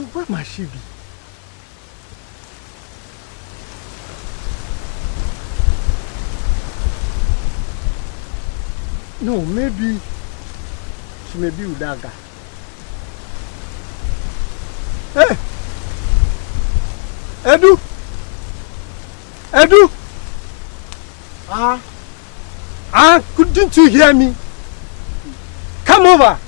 So where might she be? No, maybe she may be with that guy. Hey! Edu! Edu! Couldn't you hear me? Come over!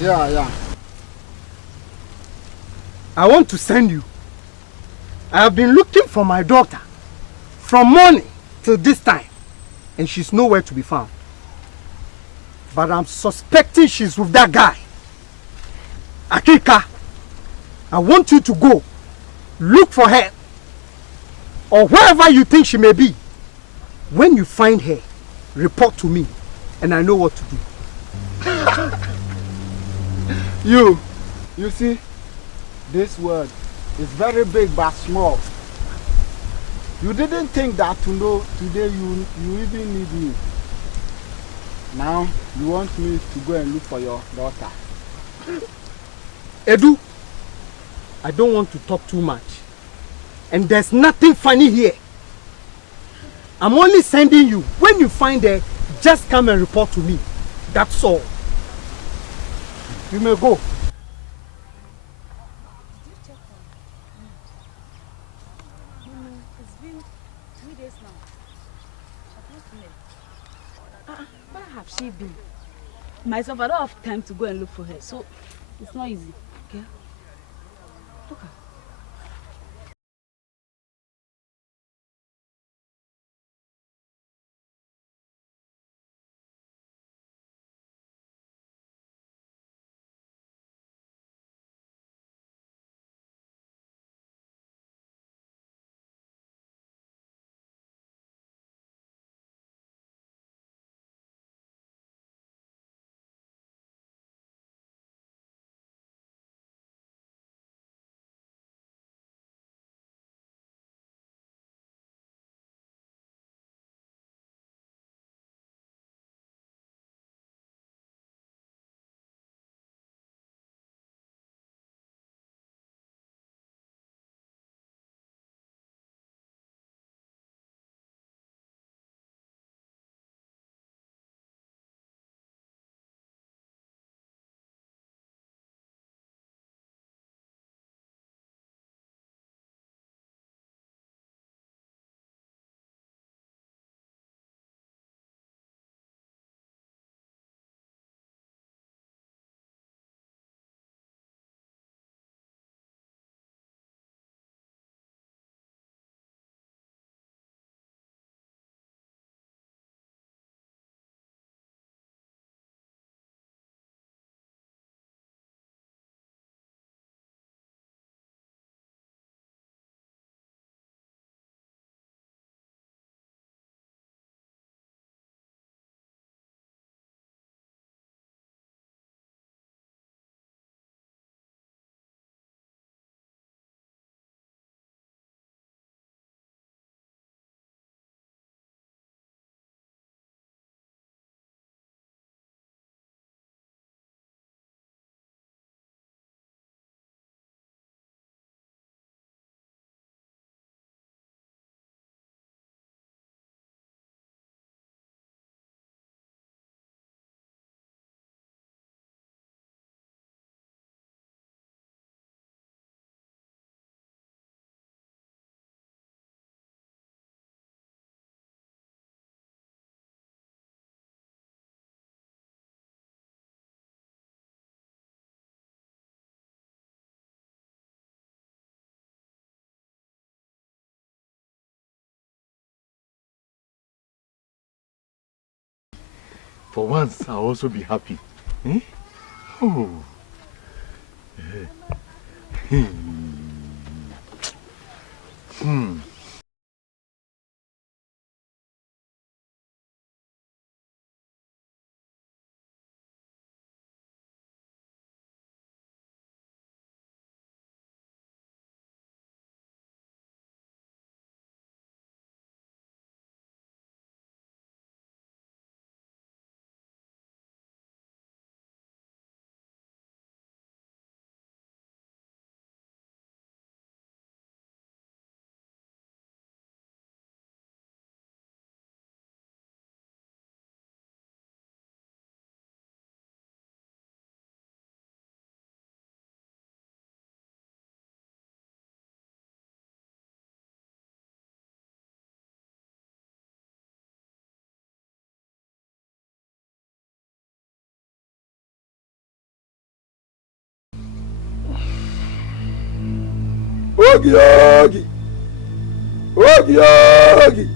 Yeah. I want to send you. I have been looking for my daughter from morning till this time, and she's nowhere to be found. But I'm suspecting she's with that guy. Akika, I want you to go, look for her, or wherever you think she may be. When you find her, report to me, and I know what to do. You see, this word is very big but small. You didn't think that to know today you even need me. Now you want me to go and look for your daughter. Edu, I don't want to talk too much. And there's nothing funny here. I'm only sending you. When you find her, just come and report to me. That's all. You may go. It's been 3 days now. Where have she been? Myself, I don't have time to go and look for her, so it's not easy. Okay? Look at her. For once, I'll also be happy. Eh? Oh. Ogi Ogi! Ogi Ogi!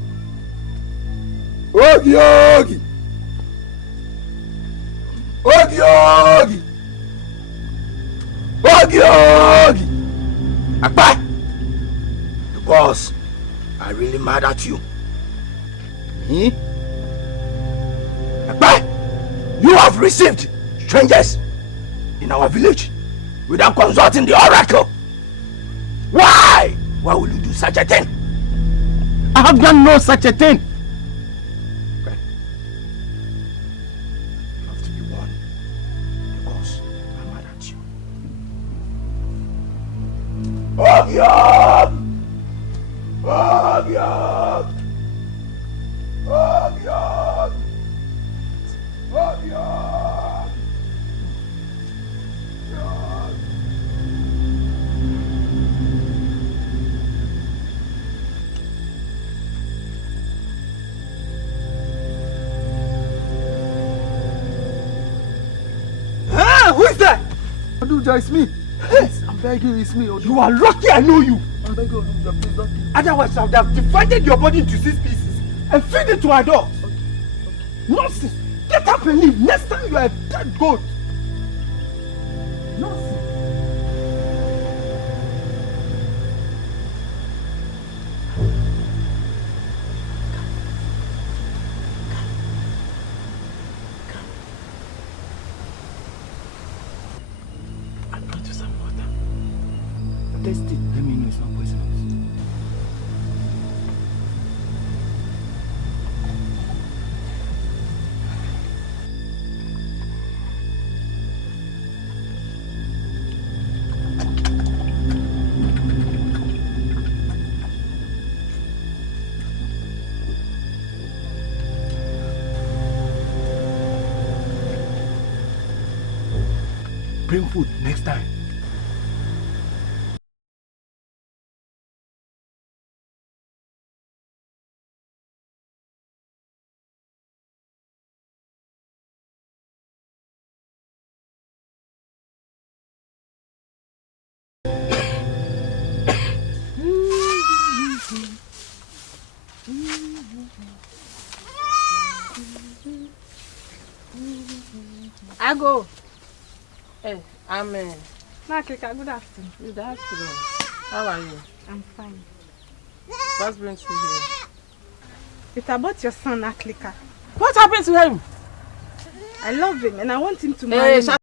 Ogi Ogi! Ogi Ogi! Ogi Ogi! Akpa! Because I really mad at you. Me? Akpa! You have received strangers in our village without consulting the oracle. Why? Why will you do such a thing? I have done no such a thing. Okay. You have to be warned because I'm mad at you. Ogyog! Ogyog! Ogyog! Ogyog! Who is that? Oduja, it's me. Yes, I'm begging you, it's me. Oduja. You are lucky I know you. I'm begging you, Oduja, please don't. Otherwise, I would have divided your body into 6 pieces and feed it to our dogs. Nonsense. Get up and leave. Next time you are a dead goat. Nonsense. I brought you some water. Taste it. Let me know it's not poisonous. Bring food next time. I go. Hey, Amen. Naklika, good afternoon. Good afternoon. How are you? I'm fine. What brings you here? It's about your son, Naklika. What happened to him? I love him and I want him to Hey, marry me. shut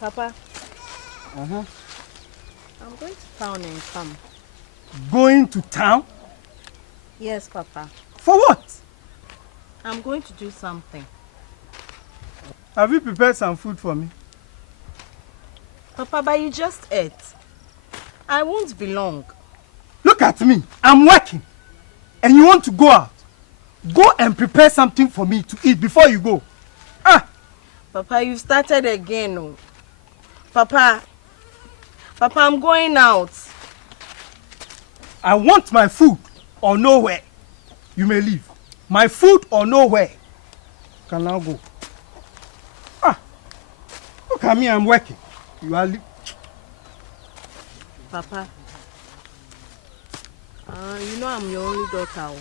Papa, Uh-huh. I'm going to town and come. Going to town? Yes, Papa. For what? I'm going to do something. Have you prepared some food for me? Papa, but you just ate. I won't be long. Look at me. I'm working. And you want to go out? Go and prepare something for me to eat before you go. Ah! Papa, you've started again. Oh. Papa, I'm going out. I want my food or nowhere. You may leave. My food or nowhere. Can now go. Ah! Look at me, I'm working. You are Papa, you know I'm your only daughter. Oh.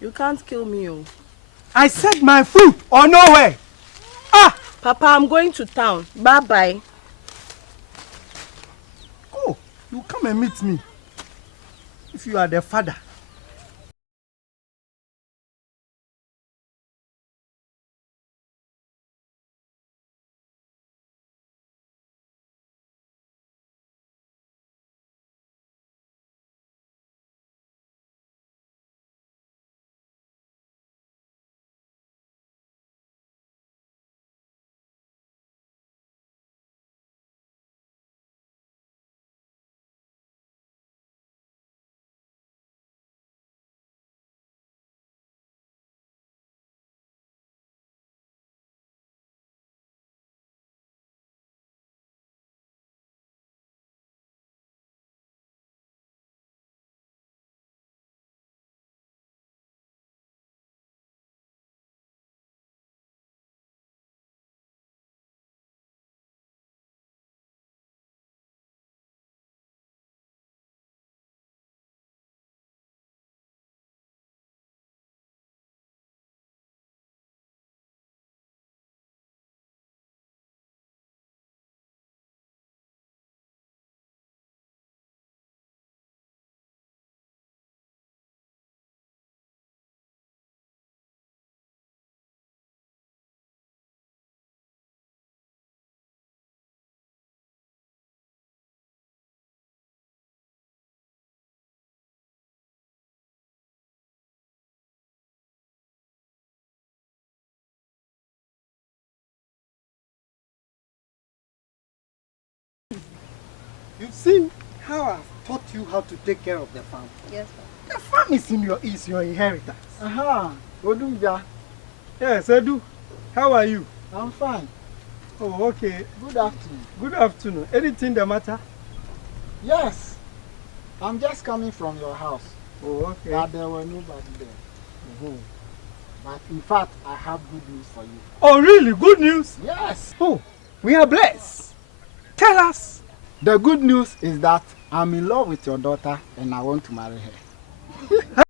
You can't kill me. Oh. I said my food or nowhere. Ah! Papa, I'm going to town. Bye-bye. Go. You come and meet me. If you are the father. You've seen how I've taught you how to take care of the farm. Yes, The farm is your inheritance. Uh-huh. Odumja, Yes, Edu. How are you? I'm fine. Oh, okay. Good afternoon. Good afternoon. Anything the matter? Yes. I'm just coming from your house. Oh, okay. But there were nobody there. Mhm. But in fact, I have good news for you. Oh, really? Good news? Yes. Oh, we are blessed. Tell us. The good news is that I'm in love with your daughter and I want to marry her.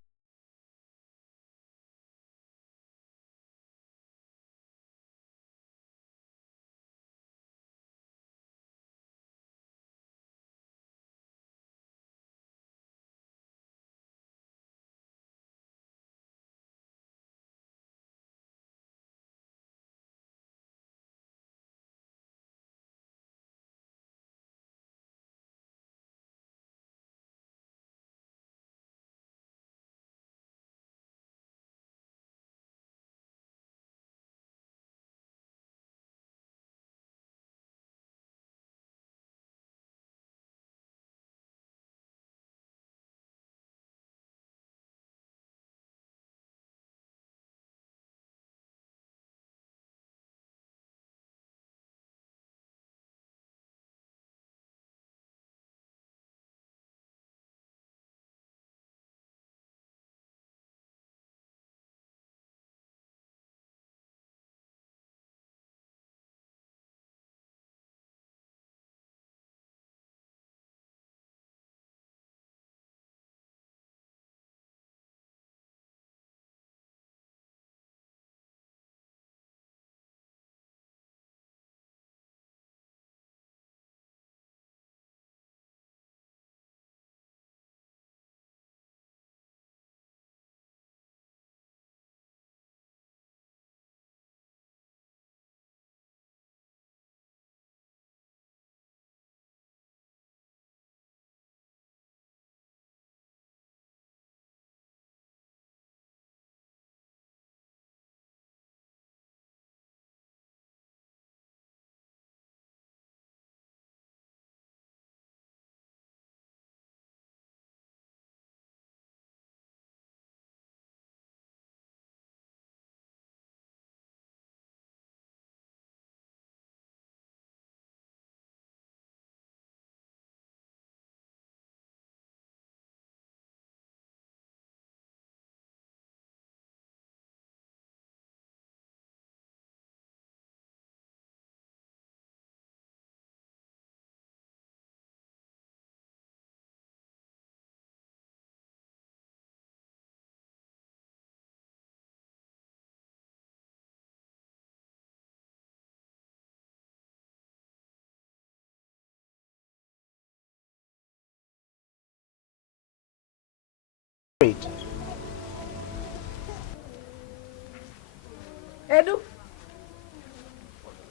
Edu,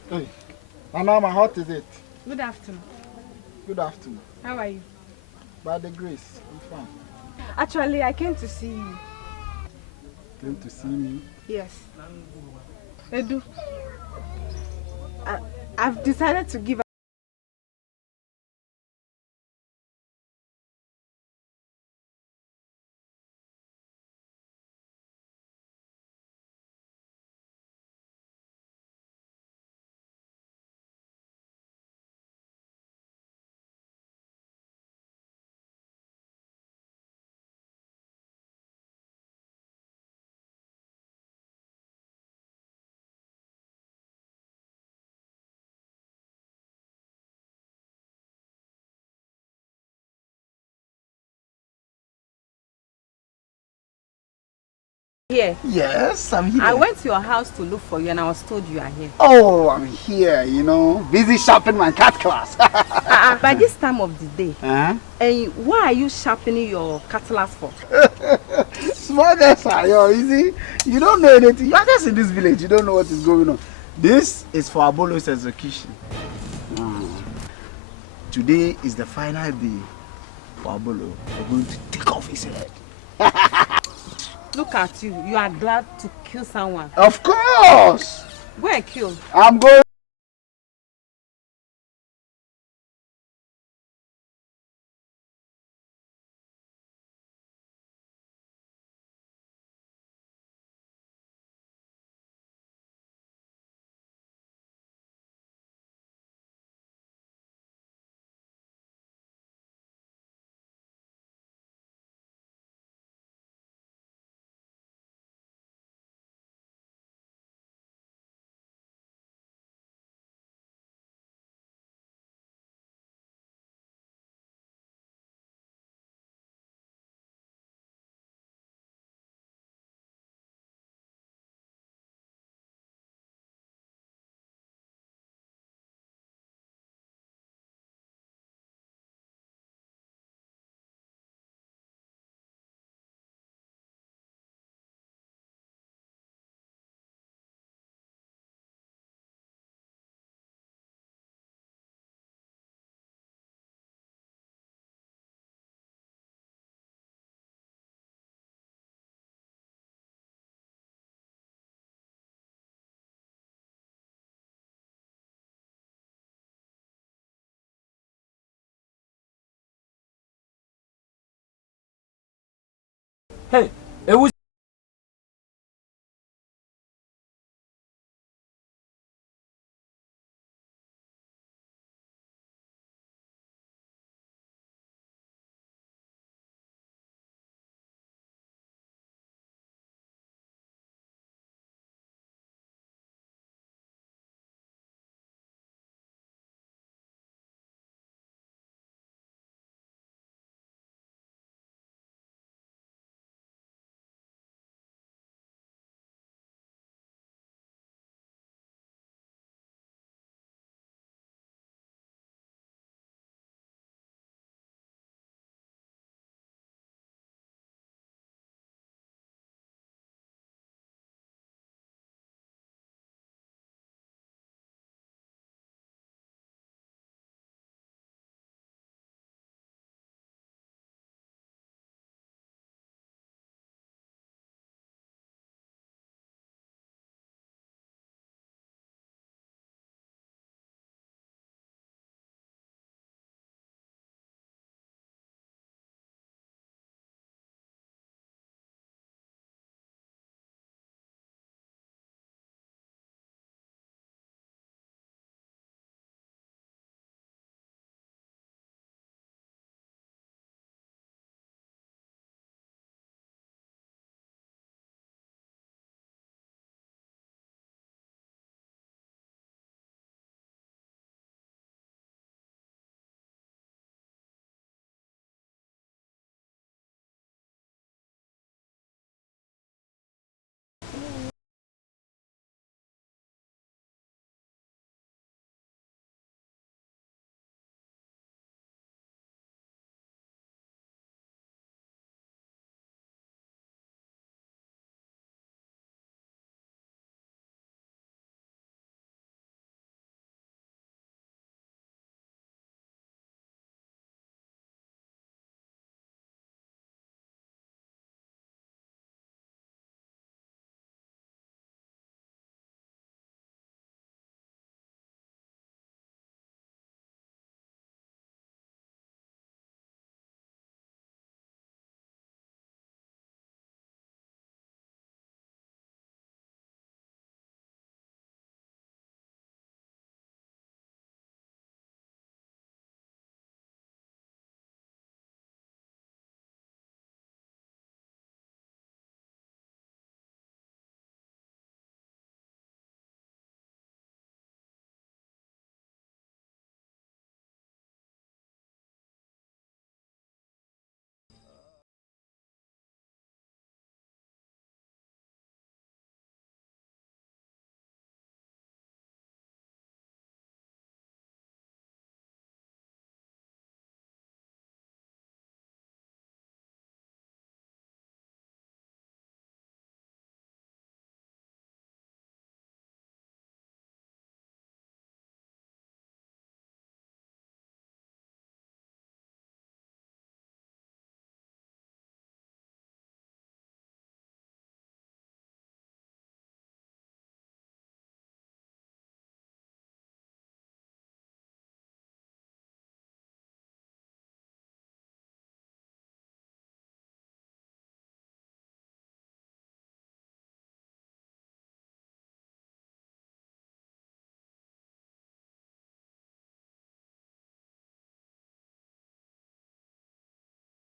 Hey, Nana, how hot is it? good afternoon. Good afternoon. How are you? By the grace, I'm fine. Actually, I came to see you. Came to see me. Yes. Edu, I've decided to give. Here. Yes, I'm here. I went to your house to look for you and I was told you are here. Oh, I'm here, you know. Busy sharpening my cat class. By this time of the day, Huh? and why are you sharpening your cutlass for? Small guys are yo, you see, you don't know anything. You're just in this village, you don't know what is going on. This is for Abolo's execution. Today is the final day for Abolo. We're going to take off his head. Look at you. You are glad to kill someone. Of course! Go and kill. I'm going. Hey, Ewu